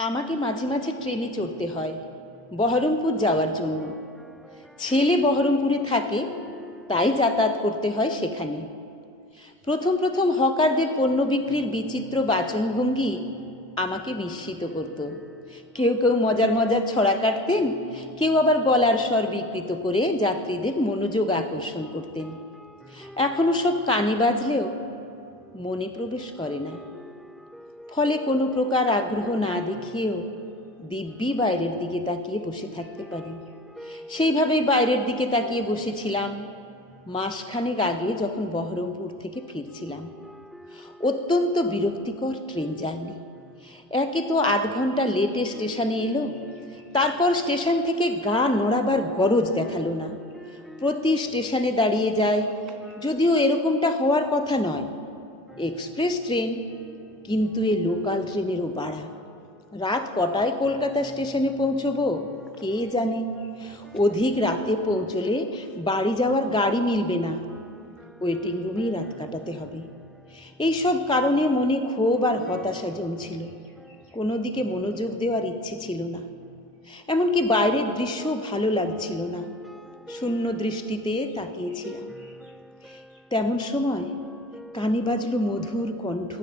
আমাকে মাঝে মাঝে ট্রেনে চড়তে হয় বহরমপুর যাওয়ার জন্য। ছেলে বহরমপুরে থাকে, তাই যাতায়াত করতে হয় সেখানে। প্রথম প্রথম হকারদের পণ্য বিক্রির বিচিত্র বাচনভঙ্গি আমাকে বিস্মিত করত। কেউ কেউ মজার মজার ছড়া কাটতেন, কেউ আবার গলার স্বর বিকৃত করে যাত্রীদের মনোযোগ আকর্ষণ করতেন। এখনও সব কানে বাজলেও মনে প্রবেশ করে না। ফলে কোনো প্রকার আগ্রহ না দেখিয়েও দিব্যি বাইরের দিকে তাকিয়ে বসে থাকতে পারি। সেইভাবেই বাইরের দিকে তাকিয়ে বসেছিলাম মাসখানেক আগে, যখন বহরমপুর থেকে ফিরছিলাম। অত্যন্ত বিরক্তিকর ট্রেন জার্নি। একে তো আধ ঘন্টা লেটে স্টেশনে এলো, তারপর স্টেশন থেকে গা নড়াবার গরজ দেখালো না। প্রতি স্টেশনে দাঁড়িয়ে যায়, যদিও এরকমটা হওয়ার কথা নয়। এক্সপ্রেস ট্রেন, কিন্তু এ লোকাল ট্রেনেরও বাড়া। রাত কটায় কলকাতা স্টেশনে পৌঁছবো কে জানে। অধিক রাতে পৌঁছলে বাড়ি যাওয়ার গাড়ি মিলবে না, ওয়েটিং রুমেই রাত কাটাতে হবে। এইসব কারণে মনে ক্ষোভ আর হতাশা জমছিল। কোনো দিকে মনোযোগ দেওয়ার ইচ্ছে ছিল না, এমনকি বাইরের দৃশ্য ভালো লাগছিল না। শূন্য দৃষ্টিতে তাকিয়েছিলাম। তেমন সময় কানে বাজল মধুর কণ্ঠ।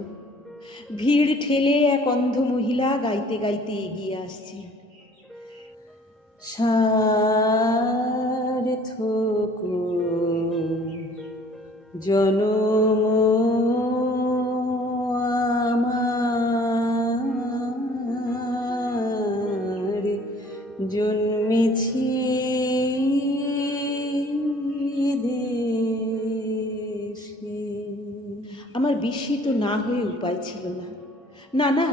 ভিড় ঠেলে এক অন্ধ মহিলা গাইতে গাইতে এগিয়ে আসছে। সার্থক জনম আমার, জন্মেছি দেশে। আমার বিস্মিত না হয়ে উপায় ছিল না। না না,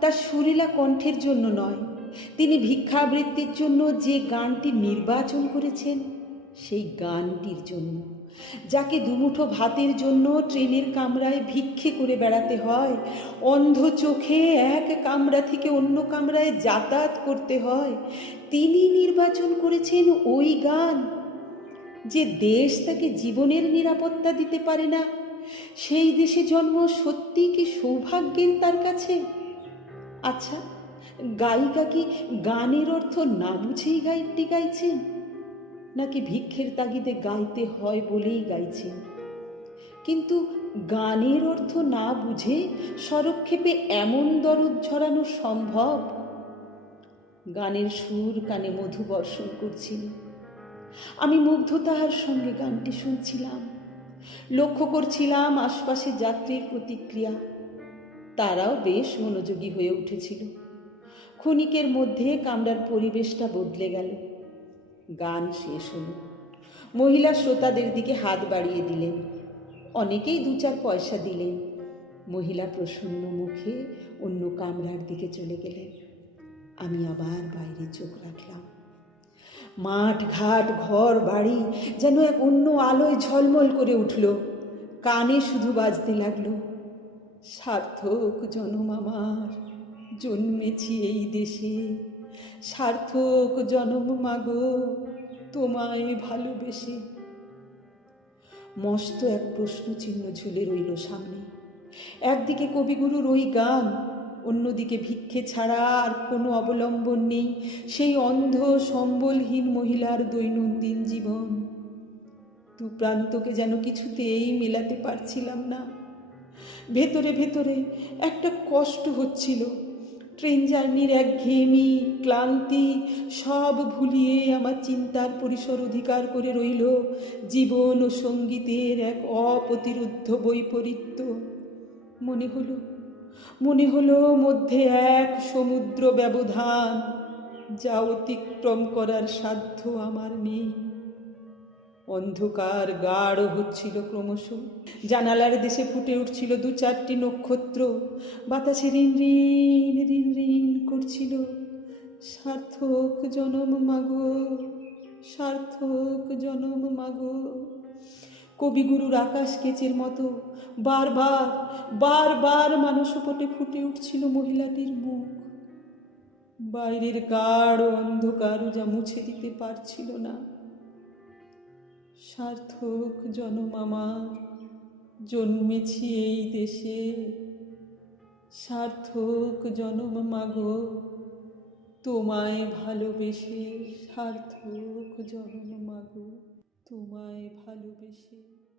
তার সুরেলা কণ্ঠের জন্য নয়, তিনি ভিক্ষাবৃত্তির জন্য যে গানটি নির্বাচন করেছেন সেই গানটির জন্য। যাকে দুমুঠো ভাতের জন্য ট্রেনের কামরায় ভিক্ষে করে বেড়াতে হয়, অন্ধ চোখে এক কামরা থেকে অন্য কামরায় যাতায়াত করতে হয়, তিনি নির্বাচন করেছেন ওই গান। যে দেশ তাকে জীবনের নিরাপত্তা দিতে পারে না, সেই দেশে জন্ম সত্যি কি সৌভাগ্যের তার কাছে? আচ্ছা, গায়িকা কি গানের অর্থ না বুঝেই গানটি গাইছেন, নাকি ভিক্ষের তাগিদে গাইতে হয় বলেই গাইছেন? কিন্তু গানের অর্থ না বুঝে স্বরক্ষেপে এমন দরদ ঝরানো সম্ভব? গানের সুর কানে মধু বর্ষণ করছিল। আমি মুগ্ধ তাহার সঙ্গে গানটি শুনছিলাম, লক্ষ্য করছিলাম আশপাশে যাত্রীর প্রতিক্রিয়া। তারাও বেশ মনোযোগী হয়ে উঠেছিল। ক্ষণিকের মধ্যে কামরার পরিবেশটা বদলে গেল। গান শেষ হলো। মহিলা শ্রোতাদের দিকে হাত বাড়িয়ে দিলেন, অনেকেই 2-4 পয়সা দিলেন। মহিলা প্রসন্ন মুখে অন্য কামরার দিকে চলে গেলেন। আমি আবার বাইরে চোখ রাখলাম। মাঠ ঘাট ঘর বাড়ি যেন এক অন্য আলোয় ঝলমল করে উঠল। কানে শুধু বাজতে লাগলো, সার্থক জনম আমার, জন্মেছি এই দেশে। সার্থক জনম মাগো, তোমায় ভালোবেসে। মস্ত এক প্রশ্ন চিহ্ন ঝুলে রইল সামনে। একদিকে কবিগুরুর ওই গান, অন্যদিকে ভিক্ষে ছাড়া আর কোনো অবলম্বন নেই সেই অন্ধ সম্বলহীন মহিলার দৈনন্দিন জীবন। দু প্রান্তকে যেন কিছুতেই মেলাতে পারছিলাম না। ভেতরে ভেতরে একটা কষ্ট হচ্ছিল। ট্রেন জার্নির একঘেয়েমি, ক্লান্তি সব ভুলিয়ে আমার চিন্তার পরিসর অধিকার করে রইল জীবন ও সঙ্গীতের এক অপ্রতিরুদ্ধ বৈপরীত্য। মনে হলো মধ্যে এক সমুদ্র ব্যবধান, যা অতিক্রম করার সাধ্য আমার নেই। অন্ধকার গাঢ় হচ্ছিল ক্রমশ। জানালার দেশে ফুটে উঠছিল 2-4টি নক্ষত্র। বাতাসে রিন রিন রিন রিন করছিল, সার্থক জনম মাগো, সার্থক জনম মাগো। কবিগুরুর আকাশ কেচের মতো বারবার বারবার মানসপটে ফুটে উঠছিল মহিলাটির মুখ। বাইরের গাঢ় অন্ধকার যা মুছে দিতে পারছিল না। সার্থক জনম আমার, জন্মেছি এই দেশে। সার্থক জনম মাগো, তোমায় ভালোবেসে, সার্থক জনম মাগো, তোমায় ভালোবেসে।